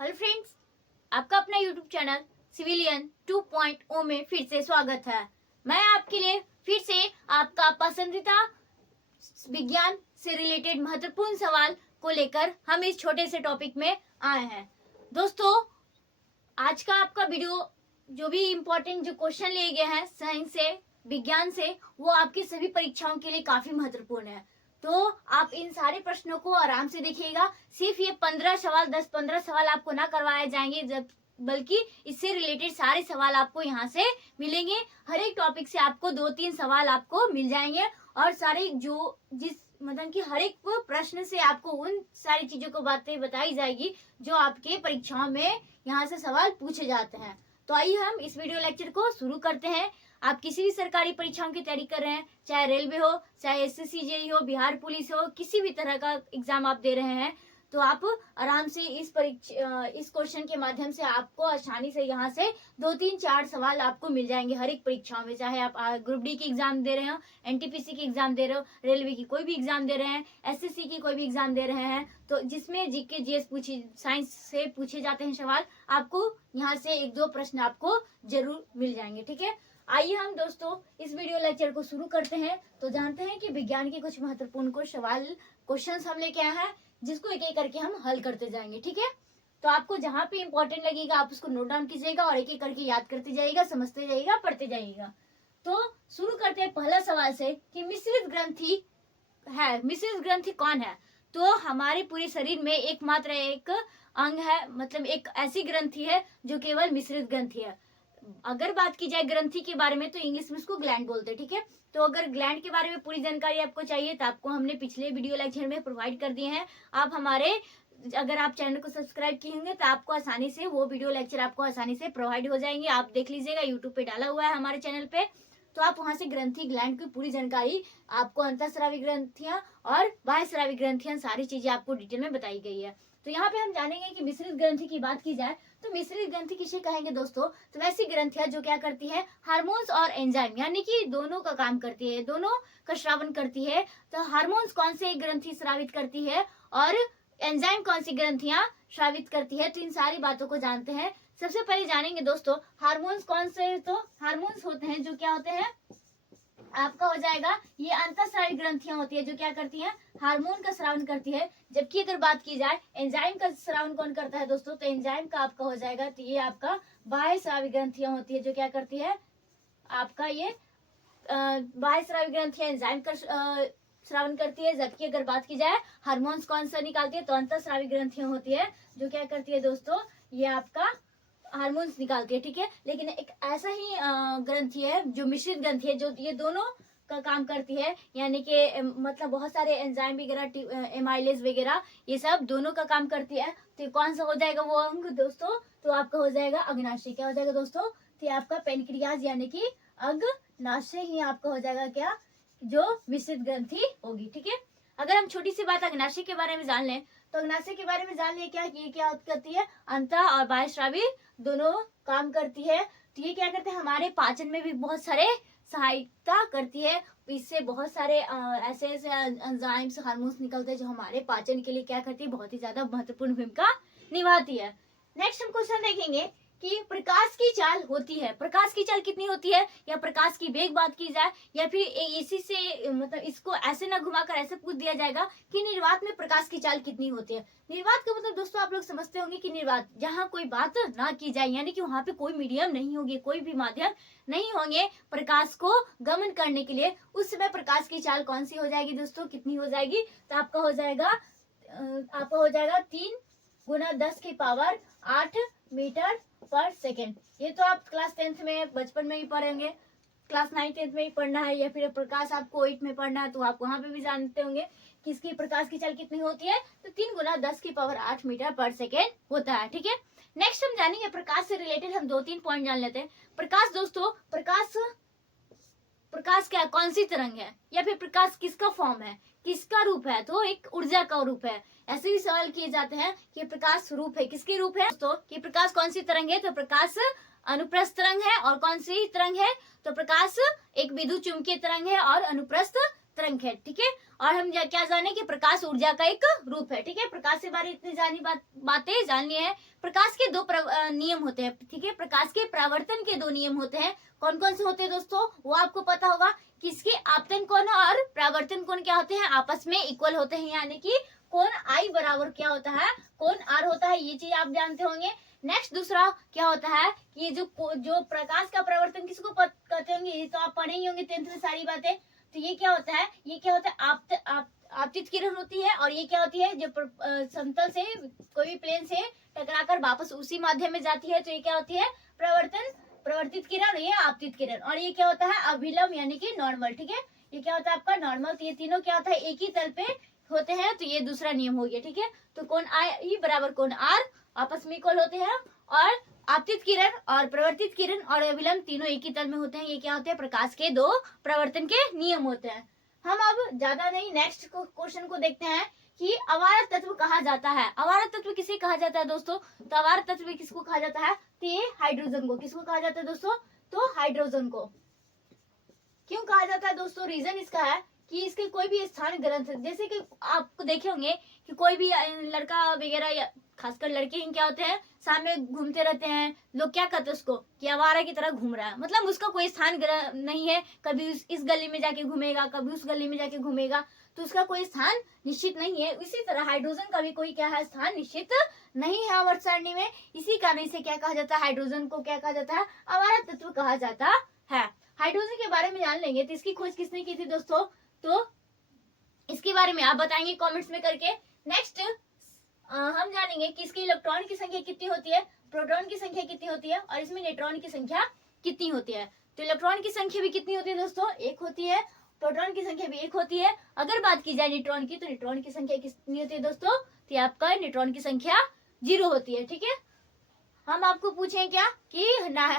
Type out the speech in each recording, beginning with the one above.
Hello friends, आपका अपना YouTube channel civilian 2.0 में फिर से स्वागत है। मैं आपके लिए फिर से आपका पसंदीदा विज्ञान से रिलेटेड महत्वपूर्ण सवाल को लेकर हम इस छोटे से टॉपिक में आए हैं। दोस्तों, आज का आपका वीडियो जो भी इम्पोर्टेंट जो क्वेश्चन लिए गए हैं साइंस से, विज्ञान से, वो आपकी सभी परीक्षाओं के लिए काफी महत्वपूर्ण है। तो आप इन सारे प्रश्नों को आराम से देखिएगा। सिर्फ ये 15 सवाल 10-15 सवाल आपको ना करवाए जाएंगे, बल्कि इससे रिलेटेड सारे सवाल आपको यहाँ से मिलेंगे। हर एक टॉपिक से आपको 2-3 सवाल आपको मिल जाएंगे और सारे मतलब कि हर एक प्रश्न से आपको उन सारी चीजों को बातें बताई जाएगी जो आपके परीक्षाओं में यहाँ से सवाल पूछे जाते हैं। तो आइए हम इस वीडियो लेक्चर को शुरू करते हैं। आप किसी भी सरकारी परीक्षाओं की तैयारी कर रहे हैं, चाहे रेलवे हो, चाहे एसएससी जेईई हो, बिहार पुलिस हो, किसी भी तरह का एग्जाम आप दे रहे हैं, तो आप आराम से इस क्वेश्चन के माध्यम से आपको आसानी से यहाँ से 2-3-4 सवाल आपको मिल जाएंगे हर एक परीक्षाओं में। चाहे आप ग्रुप डी की एग्जाम दे रहे हो, एनटीपीसी की एग्जाम दे रहे हो, रेलवे की कोई भी एग्जाम दे रहे हैं, एसएससी की कोई भी एग्जाम दे रहे हैं, तो जिसमें जीके जीएस साइंस से पूछे जाते हैं सवाल, आपको यहाँ से 1-2 प्रश्न आपको जरूर मिल जाएंगे। ठीक है, आइए हम दोस्तों इस वीडियो लेक्चर को शुरू करते हैं। तो जानते हैं कि विज्ञान के कुछ महत्वपूर्ण क्वेश्चंस हम लेके आए हैं, जिसको एक एक करके हम हल करते जाएंगे। ठीक है, तो आपको जहां पे इंपॉर्टेंट लगेगा आप उसको नोट डाउन कीजिएगा और एक एक करके याद करते जाइएगा, समझते जाइएगा, पढ़ते जाइएगा। तो शुरू करते हैं पहला सवाल से कि मिश्रित ग्रंथि कौन है? तो हमारे पूरे शरीर में एकमात्र एक अंग है, मतलब एक ऐसी ग्रंथि है जो केवल मिश्रित ग्रंथि है। अगर बात की जाए ग्रंथि के बारे में तो इंग्लिश में इसको ग्लैंड बोलते हैं। ठीक है, तो अगर ग्लैंड के बारे में पूरी जानकारी आपको चाहिए तो आपको हमने पिछले वीडियो लेक्चर में प्रोवाइड कर दिए हैं। आप अगर आप चैनल को सब्सक्राइब किए होंगे तो आपको आसानी से वो वीडियो लेक्चर आपको आसानी से प्रोवाइड हो जाएंगे। आप देख लीजिएगा, यूट्यूब पे डाला हुआ है हमारे चैनल पे, तो आप वहां से ग्रंथि ग्लैंड की पूरी जानकारी, आपको अंतःस्रावी ग्रंथियां और बाह्यस्रावी ग्रंथियां, सारी चीजें आपको डिटेल में बताई गई है। तो यहाँ पे हम जानेंगे कि मिश्रित ग्रंथि की बात की जाए तो मिश्रित ग्रंथि किसे कहेंगे दोस्तों? तो वैसी ग्रंथियां जो क्या करती है, हार्मोन्स और एंजाइम यानी कि दोनों का काम करती है, दोनों का श्रावण करती है। तो हार्मोन्स कौन से ग्रंथि श्रावित करती है और एंजाइम कौन सी ग्रंथियां श्रावित करती है, तो इन सारी बातों को जानते हैं। सबसे पहले जानेंगे दोस्तों हार्मोन्स कौन से। तो हार्मोन्स होते हैं जो क्या होते हैं, आपका हो जाएगा ये अंतःस्रावी ग्रंथियां होती है जो क्या करती हैं, हार्मोन का स्रावन करती है। जबकि अगर बात की जाए एंजाइम का स्रावन कौन करता है दोस्तों, तो एंजाइम का आपका हो जाएगा, तो ये आपका बाह्यस्रावी ग्रंथियां होती है जो क्या करती है, आपका ये बाह्यस्रावी ग्रंथियां एंजाइम का स्रावन करती है। जबकि अगर बात की जाए हार्मोन्स कौन सा निकालती है, तो अंतःस्रावी ग्रंथियां होती है जो क्या करती है दोस्तों, ये आपका हार्मोन्स निकालती है। ठीक है, लेकिन एक ऐसा ही ग्रंथि है जो मिश्रित ग्रंथि है, जो ये दोनों का काम करती है, यानी कि मतलब बहुत सारे एंजाइम वगैरह, एमाइलेज वगैरह, ये सब दोनों का काम करती है। तो कौन सा हो जाएगा वो अंग दोस्तों, तो आपका हो जाएगा अग्नाशय। क्या हो जाएगा दोस्तों, तो आपका पेनक्रियाज यानी कि अग्नाशय ही आपका हो जाएगा क्या, जो मिश्रित ग्रंथि होगी। ठीक है, अगर हम छोटी सी बात अग्नाशय के बारे में जान लें तो अग्नाशय के बारे में जान लिया क्या करती है, अंतः और बाह्यस्रावी दोनों काम करती है। तो ये क्या करते हैं, हमारे पाचन में भी बहुत सारे सहायता करती है। इससे बहुत सारे ऐसे एंजाइम्स, हार्मोन्स निकलते हैं जो हमारे पाचन के लिए क्या करती है, बहुत ही ज्यादा महत्वपूर्ण भूमिका निभाती है। नेक्स्ट हम क्वेश्चन देखेंगे कि प्रकाश की चाल होती है, प्रकाश की चाल कितनी होती है, या प्रकाश की वेग बात की जाए, या फिर इसी से मतलब इसको ऐसे ना घुमाकर ऐसे पूछ दिया जाएगा कि निर्वात में प्रकाश की चाल कितनी होती है। निर्वात का मतलब दोस्तों आप लोग समझते होंगे कि निर्वात जहाँ कोई बात ना की जाए, यानी कि वहां पे कोई मीडियम नहीं होगी, कोई भी माध्यम नहीं होंगे प्रकाश को गमन करने के लिए, उस समय प्रकाश की चाल कौन सी हो जाएगी दोस्तों, कितनी हो जाएगी, तो आपका हो जाएगा 3 × 10⁸ मीटर पर सेकेंड। ये तो आप क्लास 10th में बचपन में ही पढ़ेंगे, क्लास 9th-10th में ही पढ़ना है, या फिर प्रकाश आपको 8 में पढ़ना है तो आप वहां पे भी जानते होंगे कि इसकी प्रकाश की चाल कितनी होती है, तो 3 × 10⁸ मीटर पर सेकेंड होता है। ठीक है, नेक्स्ट हम जानेंगे प्रकाश से रिलेटेड हम 2-3 पॉइंट जान लेते हैं। प्रकाश दोस्तों, प्रकाश क्या, कौन सी तरंग है, या फिर प्रकाश किसका फॉर्म है, किसका रूप है, तो एक ऊर्जा का रूप है। ऐसे भी सवाल किए जाते हैं कि प्रकाश रूप है, किसके रूप है दोस्तों, कि प्रकाश कौन सी तरंग है, तो प्रकाश अनुप्रस्थ तरंग है। और कौन सी तरंग है, तो प्रकाश एक विद्युत चुंबकीय तरंग है और अनुप्रस्थ तरंग है। ठीक है, और हम क्या जाने कि प्रकाश ऊर्जा का एक रूप है। ठीक है, प्रकाश से बारे इतनी बातें जाननी है। प्रकाश के दो नियम होते हैं, ठीक है। प्रकाश के परावर्तन के दो नियम होते हैं। कौन कौन से होते हैं दोस्तों, वो आपको पता होगा। किसके आपतन कोण और परावर्तन कोण क्या होते हैं, आपस में इक्वल होते हैं, यानी कि कोण आई बराबर क्या होता है, कोण आर होता है। ये चीज आप जानते होंगे। नेक्स्ट दूसरा क्या होता है कि ये जो प्रकाश का परावर्तन किसको कहते होंगे, ये तो आप पढ़े ही होंगे 10th में सारी बातें। तो ये क्या होता है, ये क्या होता है, आपतित किरण होती है। और ये क्या होती है, जो समतल से कोई भी प्लेन से टकराकर वापस उसी माध्यम में जाती है, तो ये क्या होती है, प्रवर्तित किरण, ये आपतित किरण। और ये क्या होता है, अभिलंब यानी कि नॉर्मल, ठीक है। ये क्या होता है आपका नॉर्मल। तो ये तीनों क्या होता है, एक ही तल पे होते हैं। तो ये दूसरा नियम हो गया, ठीक है। तो कोण आई बराबर कोण आर आपस में इक्वल होते हैं, और आपतित किरण और प्रवर्तित किरण और अभिलंब तीनों एक ही तल में होते हैं। ये क्या होते हैं, प्रकाश के दो प्रवर्तन के नियम होते हैं। हम अब ज्यादा नहीं नेक्स्ट क्वेश्चन को देखते हैं कि अवारक तत्व कहा जाता है। अवारक तत्व किसे कहा जाता है दोस्तों, तो अवारक तत्व किसको कहा जाता है, तो ये हाइड्रोजन को। किसको कहा जाता है दोस्तों, तो हाइड्रोजन को। क्यों कहा जाता है दोस्तों, रीजन इसका है कि इसके कोई भी स्थान ग्रंथ, जैसे कि आपको देखे होंगे कि कोई भी लड़का वगैरह या खासकर लड़के ही क्या होते हैं, सामने घूमते रहते हैं, लोग क्या कहते हैं उसको कि आवारा की तरह घूम रहा है। मतलब उसका कोई स्थान नहीं है, कभी इस गली में जाके घूमेगा, कभी उस गली में जाके घूमेगा, तो उसका कोई स्थान निश्चित नहीं है। इसी तरह हाइड्रोजन का भी कोई क्या है, स्थान निश्चित नहीं है आवर्त सारणी में। इसी कारण इसे क्या कहा जाता है, हाइड्रोजन को क्या कहा जाता है, आवारा तत्व कहा जाता है। हाइड्रोजन के बारे में जान लेंगे तो इसकी खोज किसने की थी दोस्तों, तो इसके बारे में आप बताएंगे कमेंट्स में करके। नेक्स्ट हम जानेंगे कि इसकी इलेक्ट्रॉन की संख्या कितनी होती है, प्रोटॉन की संख्या कितनी होती है, और इसमें न्यूट्रॉन की संख्या कितनी होती है। तो इलेक्ट्रॉन की संख्या भी कितनी होती है दोस्तों, एक होती है। प्रोटॉन की संख्या भी एक होती है। अगर बात की जाए न्यूट्रॉन की, तो न्यूट्रॉन की संख्या कितनी होती है दोस्तों, तो आपका न्यूट्रॉन की संख्या 0 होती है, ठीक है। हम आपको पूछें क्या कि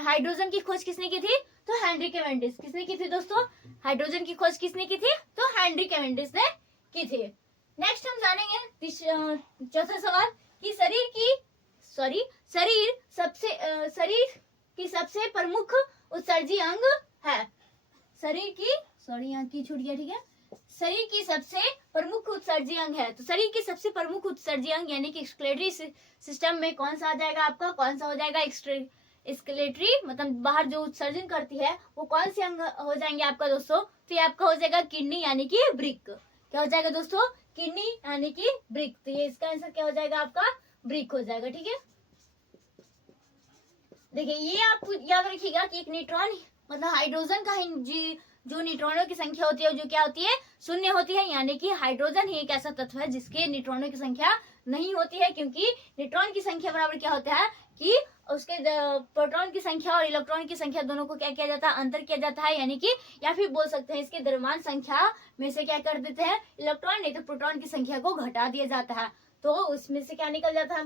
हाइड्रोजन की खोज किसने की थी, तो हेनरी कैवेंडिश। किसने की थी दोस्तों, हाइड्रोजन की खोज किसने की थी, तो हेनरी कैवेंडिश ने की थी। नेक्स्ट हम जानेंगे चौथा सवाल कि शरीर की सबसे प्रमुख उत्सर्जी अंग है। शरीर की यहाँ की छूट गया, ठीक है। शरीर की सबसे प्रमुख उत्सर्जी अंग है। तो शरीर की सबसे प्रमुख उत्सर्जी अंग यानी कि एक्सक्लेटरी सिस्टम में कौन सा आ जाएगा आपका, कौन सा हो जाएगा, एक्सक्लेटरी मतलब बाहर जो उत्सर्जन करती है वो कौन से अंग हो जाएंगे आपका दोस्तों, तो ये आपका हो जाएगा किडनी यानी कि ब्रिक। क्या हो जाएगा दोस्तों, किडनी यानी कि ब्रिक। तो ये इसका आंसर क्या हो जाएगा आपका, ब्रिक हो जाएगा, ठीक है। देखिए ये आप याद रखिएगा कि एक न्यूट्रॉन मतलब हाइड्रोजन का जो न्यूट्रॉनों की संख्या होती है जो क्या होती है, 0 होती है। यानी कि हाइड्रोजन ही एक ऐसा तत्व है जिसके न्यूट्रॉनों की संख्या नहीं होती है, क्योंकि न्यूट्रॉन की संख्या बराबर क्या होता है कि उसके प्रोटॉन की संख्या और इलेक्ट्रॉन की संख्या दोनों को क्या किया जाता है, अंतर किया जाता है। यानी कि या फिर बोल सकते हैं इसके द्रव्यमान संख्या में से क्या कर देते हैं, इलेक्ट्रॉन नहीं तो प्रोटॉन की संख्या को घटा दिया जाता है। तो उसमें से क्या निकल जाता है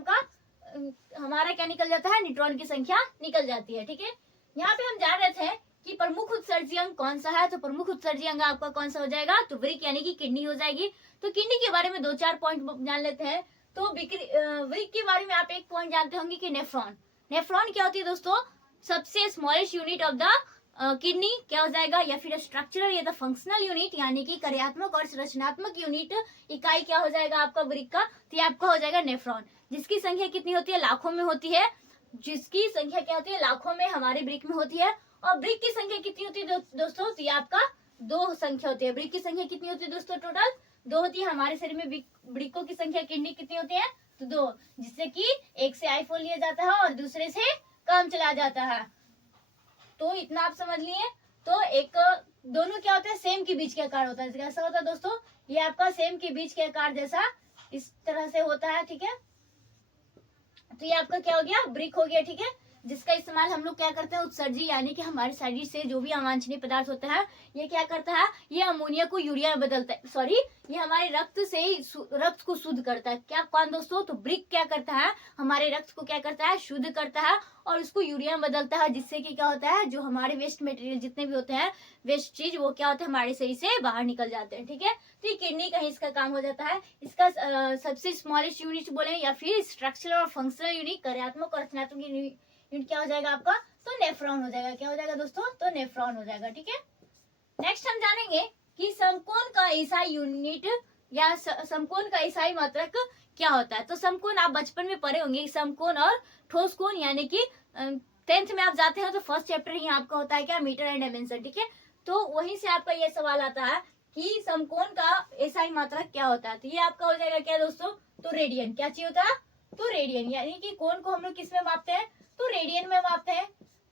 हमारा क्या निकल जाता है, न्यूट्रॉन की संख्या निकल जाती है, ठीक है। यहाँ पे हम जान रहे थे कि प्रमुख उत्सर्जी अंग कौन सा है, तो प्रमुख उत्सर्जी अंग आपका कौन सा हो जाएगा, तो वृक्क यानी कि किडनी हो जाएगी। तो किडनी के बारे में 2-4 पॉइंट जान लेते हैं। तो वृक्क के बारे में आप एक पॉइंट जानते होंगे कि नेफ्रॉन। नेफ्रॉन क्या होती है दोस्तों, सबसे smallest unit of the kidney क्या हो जाएगा, या फिर स्ट्रक्चरल या द फंक्शनल यूनिट यानी कि कार्यात्मक और संरचनात्मक यूनिट इकाई क्या हो जाएगा आपका वृक्क का, तो ये आपका हो जाएगा नेफ्रॉन। जिसकी संख्या कितनी होती है, लाखों में होती है। जिसकी संख्या क्या होती है, लाखों में हमारे वृक्क में होती है। और वृक्क की संख्या कितनी होती है दोस्तों, तो ये आपका 2 संख्या होती है। वृक्क की संख्या कितनी होती है दोस्तों, टोटल 2 होती है। हमारे शरीर में वृक्कों की संख्या किडनी कितनी होती है, तो 2, जिससे कि एक से आईफोन लिया जाता है और दूसरे से काम चला जाता है। तो इतना आप समझ लिए। तो एक दोनों क्या होता है, सेम के बीच के आकार होता है। कैसा होता है दोस्तों, ये आपका सेम के बीच के आकार जैसा इस तरह से होता है, ठीक है। तो ये आपका क्या हो गया, ब्रिक हो गया, ठीक है। जिसका इस्तेमाल हम लोग क्या करते हैं, उत्सर्जी यानी कि हमारे शरीर से जो भी अवांछनीय पदार्थ होता है ये क्या करता है, ये अमोनिया को यूरिया में बदलता है। सॉरी, ये हमारे रक्त से ही रक्त को शुद्ध करता है। क्या कौन दोस्तों, तो ब्रिक क्या करता है, हमारे रक्त को क्या करता है, शुद्ध करता है और उसको यूरिया में बदलता है। जिससे कि क्या होता है, जो हमारे वेस्ट मटेरियल जितने भी होते हैं, वेस्ट चीज, वो क्या होता है, हमारे शरीर से बाहर निकल जाते हैं, ठीक है। तो ये किडनी का ही इसका काम हो जाता है। इसका सबसे स्मॉलेस्ट यूनिट बोले या फिर स्ट्रक्चरल और फंक्शनल यूनिट, कार्यात्मक और रचनात्मक यूनिट क्या हो जाएगा आपका, तो नेफ्रॉन हो जाएगा। क्या हो जाएगा दोस्तों, तो नेफ्रॉन हो जाएगा, ठीक है। नेक्स्ट हम जानेंगे कि समकोण का ईसाई यूनिट या समकोण का ईसाई मात्रक क्या होता है। तो समकोण आप बचपन में पढ़े होंगे, समकोण और ठोस कोण, यानी कि 10th में आप जाते हैं तो फर्स्ट चैप्टर ही आपका होता है क्या, मीटर एंड डायमेंशन, ठीक है। तो वहीं से आपका ये सवाल आता है कि समकोण का एसआई मात्रक क्या होता है। तो ये आपका हो जाएगा क्या दोस्तों, तो रेडियन। क्या चाहिए होता है, तो रेडियन, यानी कि कोण को हम लोग किस में मापते हैं, तो रेडियन में मापते हैं।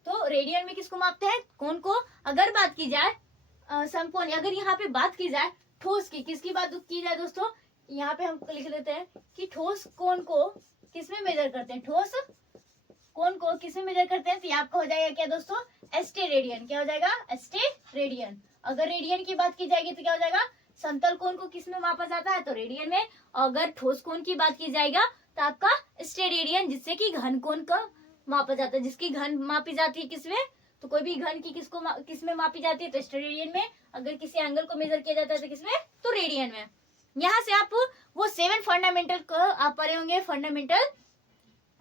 तो रेडियन में किसको मापते हैं, कोण को। अगर बात की जाए समकोण, अगर यहाँ पे बात की जाए ठोस की, किसकी बात की जाए दोस्तों, यहाँ पे हम लिख देते हैं कि ठोस कोण को किसमें मेजर करते हैं, ठोस कोण को किसमें मेजर करते हैं। तो ये आपका हो जाएगा क्या दोस्तों, एस्टे रेडियन। क्या हो जाएगा, एस्टे रेडियन। अगर रेडियन की बात की जाएगी तो क्या हो जाएगा, समतल कोण को किसमें मापा जाता है, तो रेडियन में। अगर ठोस कोण की बात की जाएगा तो आपका स्टेरेडियन, जिससे कि घन कोण का मापा जाता है, जिसकी घन मापी जाती है किसमें, तो कोई भी घन की किसमें मापी जाती है, तो स्टेरेडियन में। अगर किसी एंगल को मेजर किया जाता है तो किसमें, तो रेडियन में। यहाँ से आप वो 7 फंडामेंटल को आप पढ़े होंगे, फंडामेंटल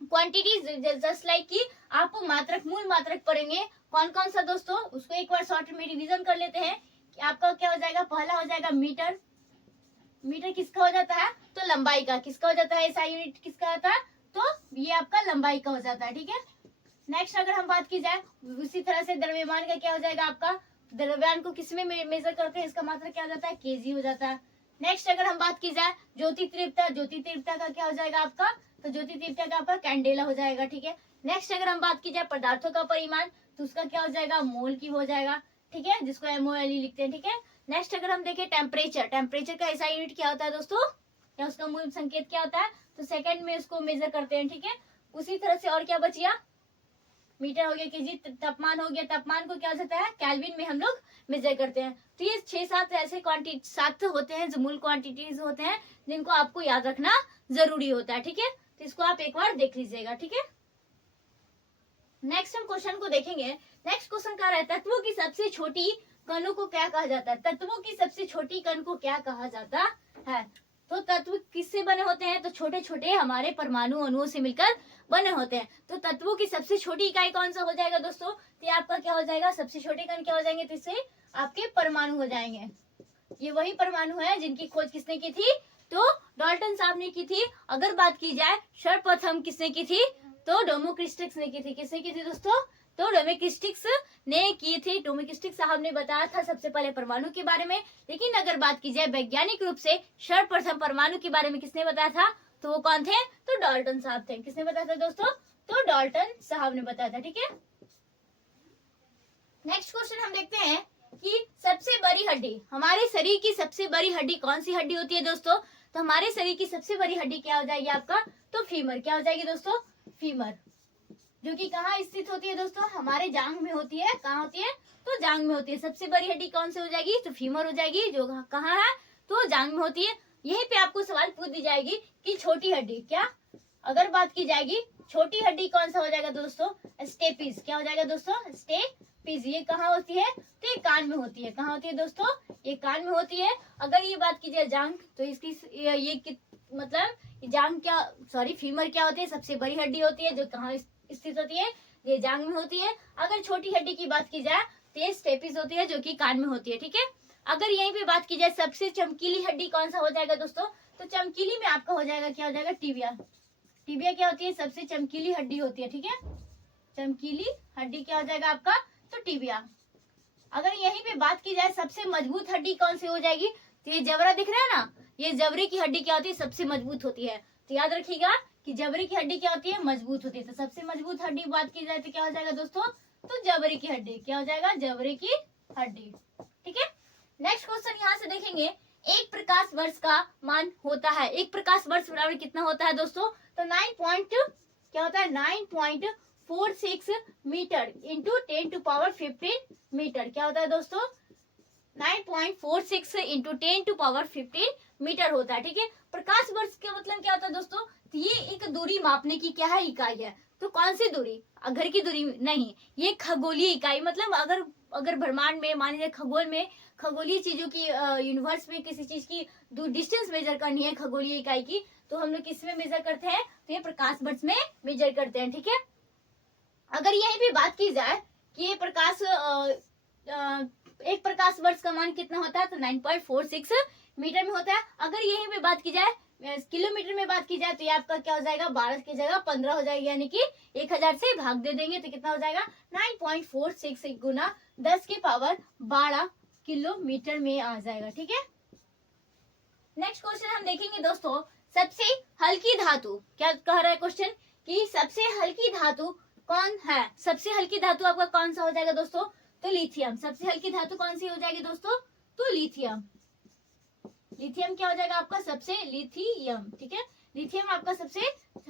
क्वांटिटीज, जस्ट लाइक कि आप मात्रक, मूल मात्रक पढ़ेंगे। कौन कौन सा दोस्तों, उसको एक बार शॉर्ट में रिवीजन कर लेते हैं कि आपका क्या हो जाएगा। पहला हो जाएगा मीटर। मीटर किसका हो जाता है, तो लंबाई का। किसका हो जाता है, एसआई यूनिट किसका होता है, तो ये आपका लंबाई का हो जाता है, ठीक है। नेक्स्ट अगर हम बात की जाए उसी तरह से द्रव्यमान का क्या हो जाएगा आपका, द्रव्यमान को किसमें मेजर करते हैं, इसका मात्रक क्या हो जाता है, केजी हो जाता है। नेक्स्ट अगर हम बात की जाए ज्योति तीव्रता, ज्योति तीव्रता का क्या हो जाएगा आपका, तो ज्योति तीव्रता का आपका कैंडेला हो जाएगा, ठीक है। नेक्स्ट अगर हम बात की जाए पदार्थों का परिमाण, तो उसका क्या हो जाएगा, मोल की हो जाएगा, ठीक है, जिसको एमओएल लिखते हैं, ठीक है। नेक्स्ट अगर हम देखें टेम्परेचर, टेम्परेचर का ऐसा यूनिट क्या होता है दोस्तों, या उसका मूल संकेत क्या होता है, तो सेकंड में उसको मेजर करते हैं, ठीक है। उसी तरह से और क्या बच गया, मीटर हो गया, केजी, तापमान हो गया, तापमान को क्या हो जाता है, केल्विन में हम लोग मेजर करते हैं। तो ये 6-7 ऐसे क्वांटिटी 7 होते हैं जो मूल क्वांटिटीज होते हैं, जिनको आपको याद रखना जरूरी होता है, ठीक है। तो इसको आप एक बार देख लीजिएगा, ठीक है। नेक्स्ट हम क्वेश्चन को देखेंगे। नेक्स्ट क्वेश्चन क्या रहता है, तत्वों की सबसे छोटी कणों को क्या कहा जाता है, तत्वों की सबसे छोटी कण को क्या कहा जाता है। तो तत्व किससे बने होते हैं, तो छोटे छोटे हमारे परमाणु अणुओं से मिलकर बने होते हैं। तो तत्वों की सबसे छोटी इकाई कौन सा हो जाएगा दोस्तों, तो ये आपका क्या हो जाएगा, सबसे छोटे कण क्या हो जाएंगे, तो इससे आपके परमाणु हो जाएंगे। ये वही परमाणु है जिनकी खोज किसने की थी, तो डाल्टन साहब ने की थी। अगर बात की जाए सर्वप्रथम किसने की थी, तो डेमोक्रिस्टिक्स ने की थी। किसने की थी दोस्तों, तो डेमोक्रिस्टिक्स ने की थी। डेमोक्रिस्टिक्स साहब ने बताया था सबसे पहले परमाणु के बारे में। लेकिन अगर बात की जाए वैज्ञानिक रूप से सर्वप्रथम परमाणु के बारे में किसने बताया था, तो वो कौन थे, तो डाल्टन साहब थे। किसने बताया था दोस्तों, तो डाल्टन साहब ने बताया था, ठीक है। नेक्स्ट क्वेश्चन हम देखते हैं कि सबसे बड़ी हड्डी, हमारे शरीर की सबसे बड़ी हड्डी कौन सी हड्डी होती है दोस्तों, तो हमारे शरीर की सबसे बड़ी हड्डी क्या हो जाएगी आपका, तो फीमर। क्या हो जाएगी दोस्तों, फीमर, जो कि कहाँ स्थित होती है दोस्तों, हमारे जांघ में होती है। कहाँ होती है, तो जांघ में होती है। सबसे बड़ी हड्डी कौन सी हो जाएगी, तो फीमर हो जाएगी, जो कहाँ है, तो जांघ में होती है। यहीं पे आपको सवाल पूछ दी जाएगी कि छोटी हड्डी क्या, अगर बात की जाएगी छोटी हड्डी कौन सा हो जाएगा दोस्तों, स्टेपिस। क्या हो जाएगा दोस्तों, स्टेपिस। ये कहाँ होती है, तो ये कान में होती है। कहाँ होती है दोस्तों, ये कान में होती है। अगर ये बात की जाए जांघ, तो इसकी ये मतलब जांघ क्या, सॉरी फीमर क्या होती है, सबसे बड़ी हड्डी होती है, जो कहाँ स्थित होती है, ये जांघ में होती है। अगर छोटी हड्डी की बात की जाए तो ये स्टेपिस होती है, जो कि कान में होती है, ठीक है। अगर यहीं पे बात की जाए सबसे चमकीली हड्डी कौन सा हो जाएगा दोस्तों, तो चमकीली में आपका हो जाएगा, क्या हो जाएगा, टिबिया। टिबिया क्या होती है, सबसे चमकीली हड्डी होती है, ठीक है। चमकीली हड्डी क्या हो जाएगा आपका, तो टिबिया। अगर यहीं पे बात की जाए सबसे मजबूत हड्डी कौन सी हो जाएगी, तो ये जबड़ा दिख रहा है ना, ये जबड़े की हड्डी क्या होती है, सबसे मजबूत होती है। तो याद रखिएगा कि जबड़े की हड्डी क्या होती है, मजबूत होती है। तो सबसे मजबूत हड्डी बात की जाए तो क्या हो जाएगा दोस्तों, तो जबड़े की हड्डी। क्या हो जाएगा, जबड़े की हड्डी, ठीक है। नेक्स्ट क्वेश्चन यहाँ से देखेंगे, एक प्रकाश वर्ष का मान होता है, एक प्रकाश वर्ष बराबर कितना होता है दोस्तों, तो क्या होता है, 9.46 मीटर इंटू 10⁻15 मीटर। क्या होता है दोस्तों, 9.46 इंटू 10⁻15 मीटर होता है, ठीक है। प्रकाश वर्ष का मतलब क्या होता है दोस्तों, तो ये एक दूरी मापने की क्या है, इकाई है। तो कौन सी दूरी, घर की दूरी नहीं, ये खगोलीय इकाई, मतलब अगर ब्रह्मांड में मान लीजिए खगोल में, खगोलीय चीजों की यूनिवर्स में किसी चीज की डिस्टेंस मेजर करनी है खगोलीय इकाई की, तो हम लोग किस में मेजर करते हैं, तो ये प्रकाश वर्ष में मेजर करते हैं, ठीक है। अगर यहीं पे बात की जाए कि ये एक प्रकाश वर्ष का मान कितना होता है, तो 9.46 मीटर में होता है। अगर यहीं पे बात की जाए किलोमीटर में बात की जाए तो ये आपका क्या हो जाएगा, 12 की जगह 15 हो जाएगा, यानी कि 1000 से भाग दे देंगे तो कितना हो जाएगा 9.46 गुना 10 की पावर 12 किलोमीटर में आ जाएगा। ठीक है, नेक्स्ट क्वेश्चन हम देखेंगे दोस्तों, सबसे हल्की धातु, क्या कह रहा है क्वेश्चन कि सबसे हल्की धातु कौन है। सबसे हल्की धातु आपका कौन सा हो जाएगा दोस्तों, तो लिथियम। सबसे हल्की धातु कौन सी हो जाएगी दोस्तों, तो लिथियम। लिथियम क्या हो जाएगा आपका, सबसे लिथियम। ठीक है, लिथियम आपका सबसे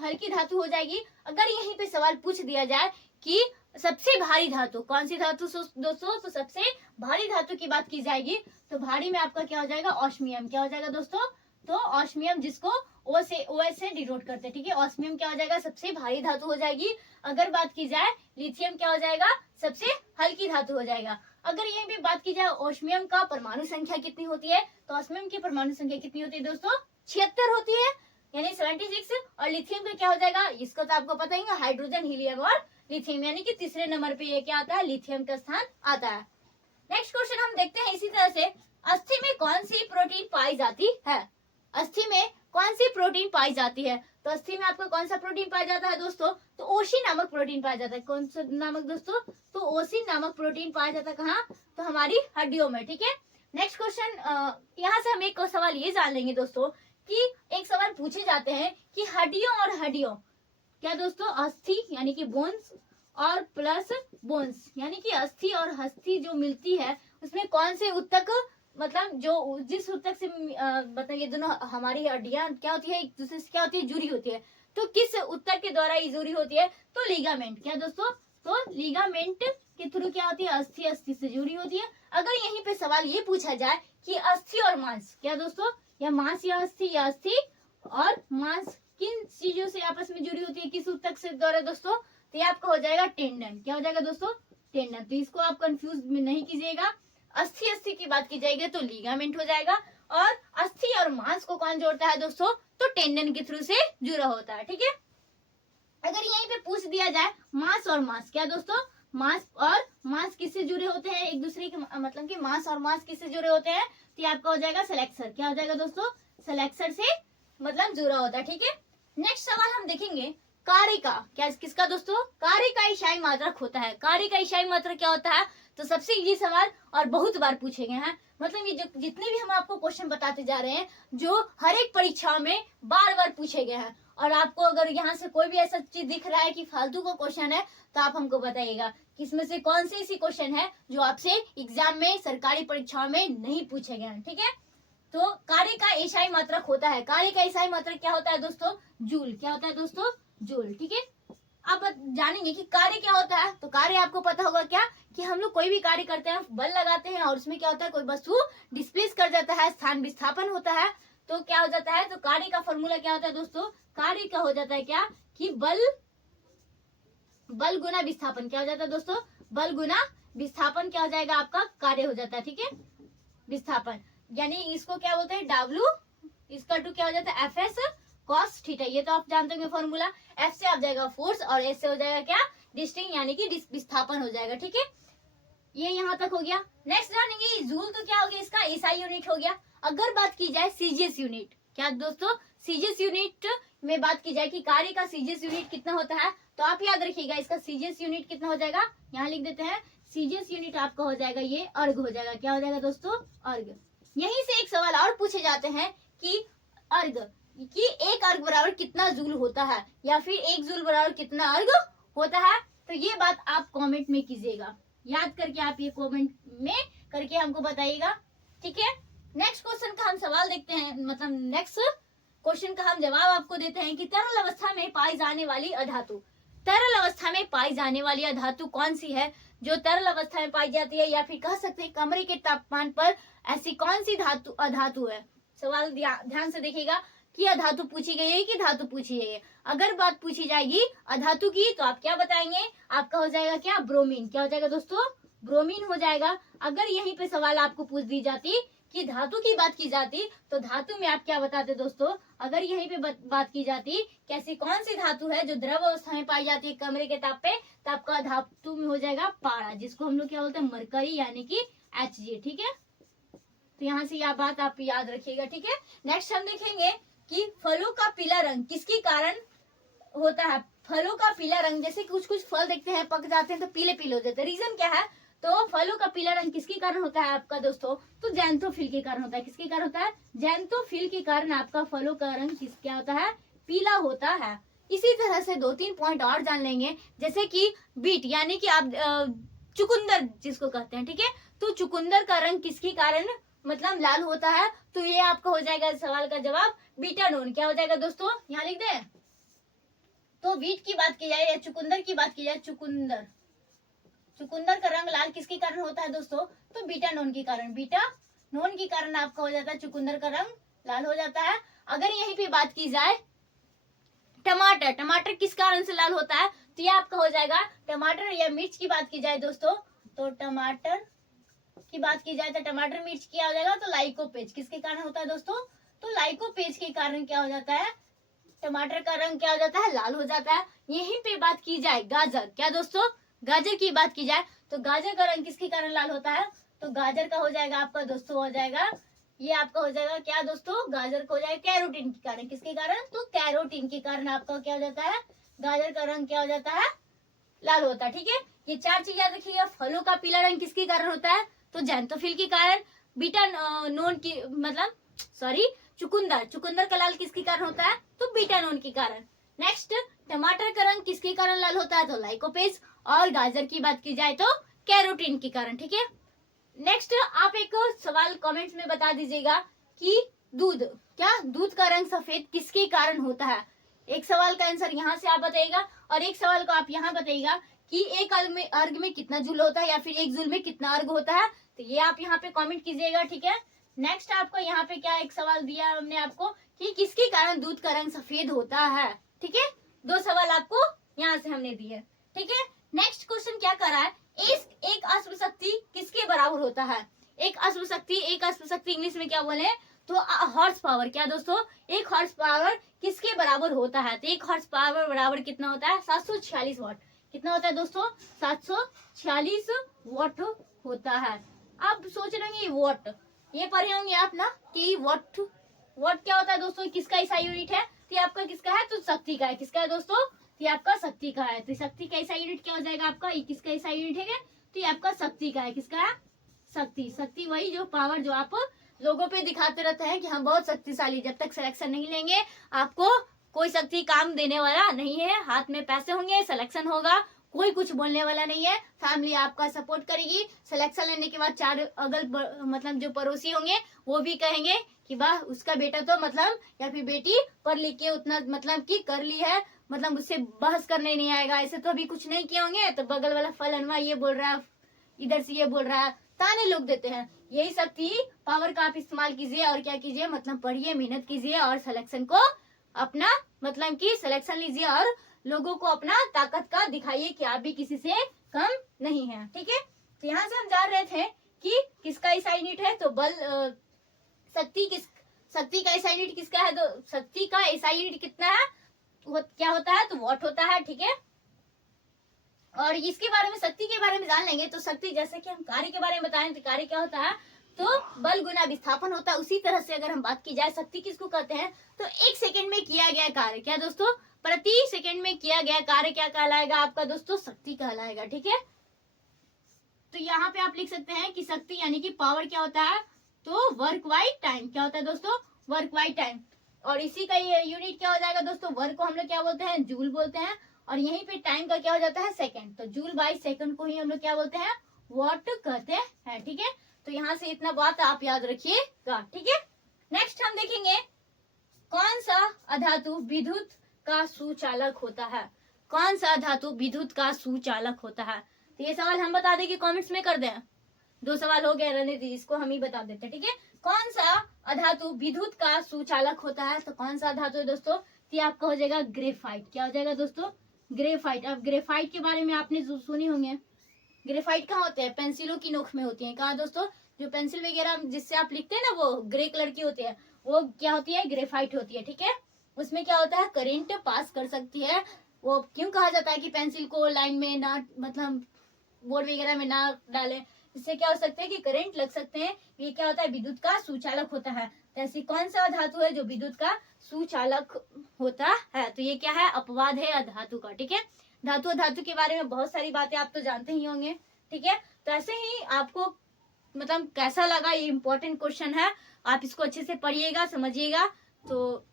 हल्की धातु हो जाएगी। अगर यहीं पे सवाल पूछ दिया जाए कि सबसे भारी धातु कौन सी धातु दोस्तों, तो सबसे भारी धातु की बात की जाएगी तो भारी में आपका क्या हो जाएगा, ऑस्मियम। क्या हो जाएगा दोस्तों, तो ऑस्मियम, जिसको ओ से डिनोट करते हैं। ठीक है, ऑस्मियम क्या हो जाएगा, सबसे भारी धातु हो जाएगी। अगर बात की जाए लिथियम क्या हो जाएगा, सबसे हल्की धातु हो जाएगा। अगर यहीं पे बात की जाए ऑस्मियम का परमाणु संख्या कितनी होती है, तो ऑस्मियम की परमाणु संख्या कितनी होती है दोस्तों, 76 होती है, यानी 76। और लिथियम का क्या हो जाएगा, इसको तो आपको पता ही है, हाइड्रोजन, हीलियम और लिथियम, यानी कि तीसरे नंबर पे ये क्या आता है, लिथियम का स्थान आता है। नेक्स्ट क्वेश्चन हम देखते हैं इसी तरह से, अस्थि में कौन सी प्रोटीन पाई जाती है। अस्थि में कौन सी प्रोटीन पाई जाती है, तो अस्थि में आपका कौन सा प्रोटीन पाया जाता है दोस्तों, तो ओसिन नामक प्रोटीन पाया जाता है। कौन सा नामक दोस्तों, तो ओसिन नामक प्रोटीन पाया जाता है कहाँ, तो हमारी हड्डियों में। ठीक है, नेक्स्ट क्वेश्चन, यहाँ से हम एक सवाल ये जान लेंगे दोस्तों कि एक सवाल पूछे जाते हैं कि हड्डियों और हड्डियों, क्या दोस्तों, अस्थि यानी कि बोन्स और प्लस बोन्स, यानी कि अस्थि और हस्ती जो मिलती है उसमें कौन से उत्तक, मतलब जो जिस उत्तक से मतलब ये दोनों हमारी हड्डियां क्या होती है, एक दूसरे से क्या होती है, जुड़ी होती है, तो किस उत्तक के द्वारा ये जुड़ी होती है, तो लिगामेंट। क्या दोस्तों, तो लिगामेंट के थ्रू क्या होती है, अस्थि अस्थि से जुड़ी होती है। अगर यहीं पे सवाल ये पूछा जाए कि अस्थि और मांस, क्या दोस्तों, या मांस या अस्थि और मांस किन चीजों से आपस में जुड़ी होती है, किस उत्तक से द्वारा दोस्तों, तो ये आपका हो जाएगा टेंडन। क्या हो जाएगा दोस्तों, टेंडन। तो इसको आप कंफ्यूज नहीं कीजिएगा, अस्थि अस्थि की बात की जाएगी तो लिगामेंट हो जाएगा, और अस्थि और मांस को कौन जोड़ता है दोस्तों, तो टेंडन के थ्रू से जुड़ा होता है। ठीक है, अगर यहीं पे पूछ दिया जाए मांस और मांस, क्या दोस्तों, मांस और मांस किससे जुड़े होते हैं एक दूसरे के, मतलब कि मांस और मांस किससे जुड़े होते हैं, तो ये आपका हो जाएगा सेलेक्सर। क्या हो जाएगा दोस्तों, सेलेक्सर से मतलब जुड़ा होता है। ठीक है, नेक्स्ट सवाल हम देखेंगे, कार्य का, क्या किसका दोस्तों, कार्य का इशाई मात्रक होता है। कार्य का इशाई मात्रक क्या होता है, तो सबसे इजी सवाल और बहुत बार पूछे गए हैं, मतलब ये जितने भी हम आपको क्वेश्चन बताते जा रहे हैं जो हर एक परीक्षा में बार बार पूछे गए हैं, और आपको अगर यहाँ से कोई भी ऐसा चीज दिख रहा है कि फालतू का क्वेश्चन है तो आप हमको बताइएगा कि इसमें से कौन से ऐसी क्वेश्चन है जो आपसे एग्जाम में, सरकारी परीक्षाओं में नहीं पूछे गए हैं। ठीक है, तो कार्य का ईसाई मात्रक होता है, कार्य का ईसाई मात्रक क्या होता है दोस्तों, जूल। क्या होता है दोस्तों, जूल। ठीक है, आप जानेंगे कि कार्य क्या होता है, तो कार्य आपको पता होगा क्या, कि हम लोग कोई भी कार्य करते हैं, बल लगाते हैं और उसमें क्या होता है, कोई वस्तु डिस्प्लेस कर जाता है, स्थान विस्थापन होता है, तो क्या हो जाता है, तो कार्य का फॉर्मूला क्या होता है दोस्तों, कार्य का हो जाता है क्या, कि बल गुना विस्थापन। क्या हो जाता है दोस्तों, बल गुना विस्थापन क्या हो जाएगा, आपका कार्य हो जाता है। ठीक है, विस्थापन, यानी इसको क्या बोलते हैं, डब्ल्यू, इसका टू क्या हो जाता है, एफ एस कॉस थीटा। ये तो आप जानते होंगे फॉर्मूला। एफ से आ जाएगा फोर्स और एस से हो जाएगा क्या, डिस्टिंग, यानी कि विस्थापन हो जाएगा। ठीक है, ये यहाँ तक हो गया। नेक्स्ट जानेंगे जूल, तो क्या हो गया, इसका एसआई यूनिट हो गया। अगर बात की जाए सीजीएस यूनिट, क्या दोस्तों, सीजीएस यूनिट में बात की जाए कि कार्य का सीजीएस यूनिट कितना होता है, तो आप याद रखिएगा इसका सीजीएस यूनिट कितना हो जाएगा, यहाँ लिख देते हैं, सीजीएस यूनिट आपका हो जाएगा ये अर्ग हो जाएगा। क्या हो जाएगा दोस्तों, अर्ग। यहीं से एक सवाल और पूछे जाते हैं कि अर्ग, कि एक अर्ग बराबर कितना जूल होता है, या फिर एक जूल बराबर कितना अर्ग होता है, तो ये बात आप कमेंट में कीजिएगा, याद करके आप ये कमेंट में करके हमको बताइएगा। ठीक है, नेक्स्ट क्वेश्चन का हम सवाल देखते हैं, मतलब नेक्स्ट क्वेश्चन का हम जवाब आपको देते हैं कि तरल अवस्था में पाई जाने वाली अधातु, तरल अवस्था में पाई जाने वाली अधातु कौन सी है जो तरल अवस्था में पाई जाती है, या फिर कह सकते हैं कमरे के तापमान पर ऐसी कौन सी धातु अधातु है। सवाल ध्यान से देखिएगा कि अधातु पूछी गई है कि धातु पूछी गई है। अगर बात पूछी जाएगी अधातु की तो आप क्या बताएंगे, आपका हो जाएगा क्या, ब्रोमीन। क्या हो जाएगा दोस्तों, ब्रोमीन हो जाएगा। अगर यहीं पे सवाल आपको पूछ दी जाती कि धातु की बात की जाती तो धातु में आप क्या बताते दोस्तों, अगर यहीं पे बात की जाती कैसी कौन सी धातु है जो द्रव अवस्था में पाई जाती है कमरे के ताप पे, तो आपका धातु में हो जाएगा पारा, जिसको हम लोग क्या बोलते हैं, मरकरी, यानी कि Hg। ठीक है, तो यहाँ से यह बात आप याद रखिएगा। ठीक है, नेक्स्ट हम देखेंगे कि फलों का पीला रंग किसके कारण होता है। फलों का पीला रंग, जैसे कुछ कुछ फल देखते हैं पक जाते हैं तो पीले पीले हो जाते हैं, रीजन क्या है। तो फलों का पीला रंग किसके कारण होता है आपका दोस्तों, तो ज़ैंथोफिल के कारण होता है। किसके कारण होता है, ज़ैंथोफिल के कारण आपका फलों का रंग क्या होता है, पीला होता है। इसी तरह से 2-3 पॉइंट और जान लेंगे, जैसे कि बीट यानी कि आप चुकंदर जिसको कहते हैं, ठीक है। तो चुकंदर का रंग किसके कारण मतलब लाल होता है, तो ये आपका हो जाएगा सवाल का जवाब बीटानोन। क्या हो जाएगा दोस्तों, यहाँ लिख दें। तो बीट की बात की जाए या चुकंदर की बात की जाए, चुकंदर का रंग लाल किसके कारण होता है दोस्तों, तो बीटानोन के कारण। बीटानोन के कारण आपका हो जाता है चुकंदर का रंग लाल हो जाता है। अगर यहीं पे बात की जाए टमाटर, टमाटर किस कारण से लाल होता है, तो ये आपका हो जाएगा टमाटर। या मिर्च की बात की जाए दोस्तों, तो टमाटर की बात की जाए तो टमाटर मिर्च क्या हो जाएगा, तो लाइकोपेज किसके कारण होता है दोस्तों, तो लाइकोपेज के कारण क्या हो जाता है, टमाटर का रंग क्या हो जाता है, लाल हो जाता है। यहीं पे बात की जाए गाजर, क्या दोस्तों, गाजर की बात की जाए तो गाजर का रंग किसके कारण लाल होता है, तो गाजर का हो जाएगा आपका दोस्तों हो जाएगा, ये आपका हो जाएगा क्या दोस्तों, गाजर का हो जाएगा कैरोटीन के कारण। किसके कारण, तो कैरोटीन के कारण आपका क्या हो जाता है, गाजर का रंग क्या हो जाता है, लाल होता है। ठीक है, ये 4 चीज याद रखिएगा। फलों का पीला रंग किसके कारण होता है, तो ज़ैंथोफिल के कारण। बीटा नोन की मतलब सॉरी चुकंदर का लाल किसके कारण होता है, तो बीटानोन के कारण। नेक्स्ट, टमाटर का रंग किसके कारण लाल होता है, तो लाइकोपेज। और गाजर की बात की जाए तो कैरोटीन के कारण। ठीक है, नेक्स्ट आप एक सवाल कमेंट्स में बता दीजिएगा कि दूध का रंग सफेद किसके कारण होता है। एक सवाल का आंसर यहाँ से आप बताइएगा और एक सवाल को आप यहाँ बताइएगा कि एक अर्घ में कितना जूल होता है या फिर एक जूल में कितना अर्घ होता है, तो ये आप यहाँ पे कमेंट कीजिएगा। ठीक है, नेक्स्ट आपको यहाँ पे क्या एक सवाल दिया हमने आपको कि किसके कारण दूध का रंग सफेद होता है। ठीक है, 2 सवाल आपको यहाँ से हमने दिए। ठीक है, नेक्स्ट क्वेश्चन क्या कर रहा है, एक अश्व शक्ति किसके बराबर होता है। एक अश्व शक्ति इंग्लिश में क्या बोले, तो हॉर्स पावर। क्या दोस्तों, एक हॉर्स पावर किसके बराबर होता है, तो एक हॉर्स पावर बराबर कितना होता है, 746 वॉट। कितना होता है दोस्तों, 746 वॉट होता है। आप सोच रहे होंगे वॉट, ये पढ़े होंगे आप ना कि वॉट क्या होता है दोस्तों, किसका ईसाई यूनिट है, तो ये आपका किसका है, तो शक्ति का है। किसका है दोस्तों, तो ये आपका शक्ति का है। तो शक्ति का ईसाई यूनिट क्या हो जाएगा आपका, ये किसका ईसाई यूनिट है, तो ये आपका शक्ति का है। किसका है, शक्ति वही जो पावर जो आप लोगों पे दिखाते रहते हैं कि हम बहुत शक्तिशाली। जब तक सिलेक्शन नहीं लेंगे आपको कोई शक्ति काम देने वाला नहीं है। हाथ में पैसे होंगे, सिलेक्शन होगा, कोई कुछ बोलने वाला नहीं है। फैमिली आपका सपोर्ट करेगी। सिलेक्शन लेने के बाद 4 मतलब जो पड़ोसी होंगे वो भी कहेंगे कि वाह उसका बेटा तो मतलब या फिर बेटी पढ़ लिख के उतना मतलब कि कर ली है, मतलब उससे बहस करने नहीं आएगा, ऐसे तो अभी कुछ नहीं किए होंगे, तो बगल वाला फलाना ये बोल रहा है, इधर से ये बोल रहा है, ताने लोग देते हैं। यही शक्ति पावर का आप इस्तेमाल कीजिए और क्या कीजिए, मतलब पढ़िए, मेहनत कीजिए और सिलेक्शन को अपना मतलब कि सिलेक्शन लीजिए और लोगों को अपना ताकत का दिखाइए कि आप भी किसी से कम नहीं है। ठीक है, तो यहाँ से हम जान रहे थे कि किसका ईसाई यूनिट है, तो शक्ति का ईसाई यूनिट किसका है, तो शक्ति का ईसाई यूनिट कितना है, क्या होता है, तो वॉट होता है। ठीक है, और इसके बारे में शक्ति के बारे में जान लेंगे तो शक्ति जैसे कि हम कार्य के बारे में बताएं तो कार्य क्या होता है, तो बल गुना विस्थापन होता है। उसी तरह से अगर हम बात की जाए शक्ति किसको कहते हैं, तो 1 सेकंड में किया गया कार्य, क्या दोस्तों, प्रति सेकंड में किया गया कार्य क्या कहलाएगा आपका दोस्तों, शक्ति कहलाएगा। ठीक है, तो यहाँ पे आप लिख सकते हैं कि शक्ति यानी कि पावर क्या होता है, तो वर्क बाय टाइम। क्या होता है दोस्तों, वर्क बाय टाइम। और इसी का ये यूनिट क्या हो जाएगा दोस्तों, वर्क को हम लोग क्या बोलते हैं, जूल बोलते हैं। और यहीं पे टाइम का क्या हो जाता है, सेकंड। तो जूल बाय सेकंड को ही हम लोग क्या बोलते हैं, वॉट कहते हैं। ठीक है, तो यहाँ से इतना बात आप याद रखिएगा। ठीक है, नेक्स्ट हम देखेंगे कौन सा अधातु विद्युत का सुचालक होता है। कौन सा धातु विद्युत का सुचालक होता है, तो ये सवाल हम बता दें कि कमेंट्स में कर दें। 2 सवाल हो गए, रहने दीजिए, इसको हम ही बता देते हैं। ठीक है, कौन सा अधातु विद्युत का सुचालक होता है, तो कौन सा धातु है दोस्तों, तो आपका हो जाएगा ग्रेफाइट। क्या हो जाएगा दोस्तों, ग्रेफाइट। अब ग्रेफाइट के बारे में आपने सुनी होंगे, ग्रेफाइट कहाँ होते हैं, पेंसिलों की नोक में होती है। कहाँ दोस्तों, जो पेंसिल वगैरह जिससे आप लिखते हैं ना वो ग्रे कलर की होती है, वो क्या होती है, ग्रेफाइट होती है। ठीक है, उसमें क्या होता है, करंट पास कर सकती है। वो क्यों कहा जाता है कि पेंसिल को लाइन में ना मतलब बोर्ड वगैरह में ना डालें, जिससे क्या हो सकता है कि करंट लग सकते हैं। ये क्या होता है, विद्युत का सुचालक होता है। तो ऐसी कौन सा धातु है जो विद्युत का सुचालक होता है? तो ये क्या है, अपवाद है अधातु का। ठीक है, धातु धातु के बारे में बहुत सारी बातें आप तो जानते ही होंगे। ठीक है, तो ऐसे ही आपको मतलब कैसा लगा, ये इंपॉर्टेंट क्वेश्चन है, आप इसको अच्छे से पढ़िएगा, समझिएगा। तो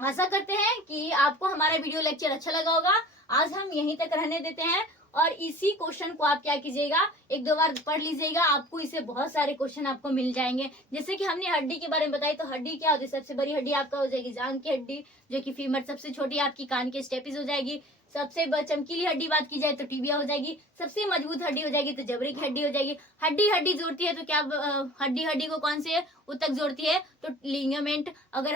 आशा करते हैं कि आपको हमारा वीडियो लेक्चर अच्छा लगा होगा। आज हम यहीं तक रहने देते हैं और इसी क्वेश्चन को आप क्या कीजिएगा, एक दो बार पढ़ लीजिएगा, आपको इससे बहुत सारे क्वेश्चन आपको मिल जाएंगे। जैसे कि हमने हड्डी के बारे में बताई, तो हड्डी क्या होती है, सबसे बड़ी हड्डी आपका हो जाएगी जांघ की हड्डी, जो कि फीमर, सबसे छोटी आपकी कान की स्टेपिस हो जाएगी, सबसे चमकीली हड्डी बात की जाए तो टिबिया हो जाएगी, सबसे मजबूत हड्डी हो जाएगी तो जबड़े की हड्डी हो जाएगी। हड्डी हड्डी जोड़ती है तो क्या हड्डी हड्डी को कौन से उत्तक जोड़ती है, तो लिगामेंट। अगर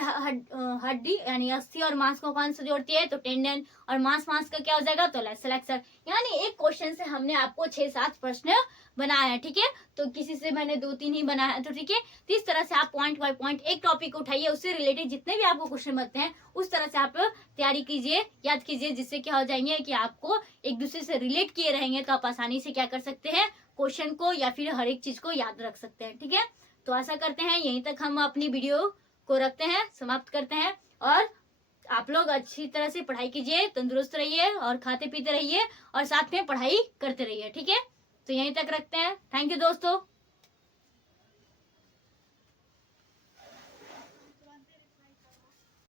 हड्डी यानी अस्थि और मांस को कौन सा जोड़ती है, तो टेंडन। और मांस मांस का क्या हो जाएगा, तो फ्लेक्सर। यानी एक क्वेश्चन से हमने आपको 6-7 प्रश्न बनाया है। ठीक है, तो किसी से मैंने 2-3 ही बनाया है। तो ठीक है, तो इस तरह से आप पॉइंट बाय पॉइंट एक टॉपिक उठाइए, उससे रिलेटेड जितने भी आपको क्वेश्चन बनते हैं उस तरह से आप तैयारी कीजिए, याद कीजिए, जिससे क्या हो जाएंगे कि आपको एक दूसरे से रिलेट किए रहेंगे तो आप आसानी से क्या कर सकते हैं, क्वेश्चन को या फिर हर एक चीज को याद रख सकते हैं। ठीक है, तो आशा करते हैं यहीं तक हम अपनी वीडियो को रखते हैं, समाप्त करते हैं। और आप लोग अच्छी तरह से पढ़ाई कीजिए, तंदुरुस्त रहिए और खाते पीते रहिए और साथ में पढ़ाई करते रहिए। ठीक है, तो यहीं तक रखते हैं। थैंक यू दोस्तों।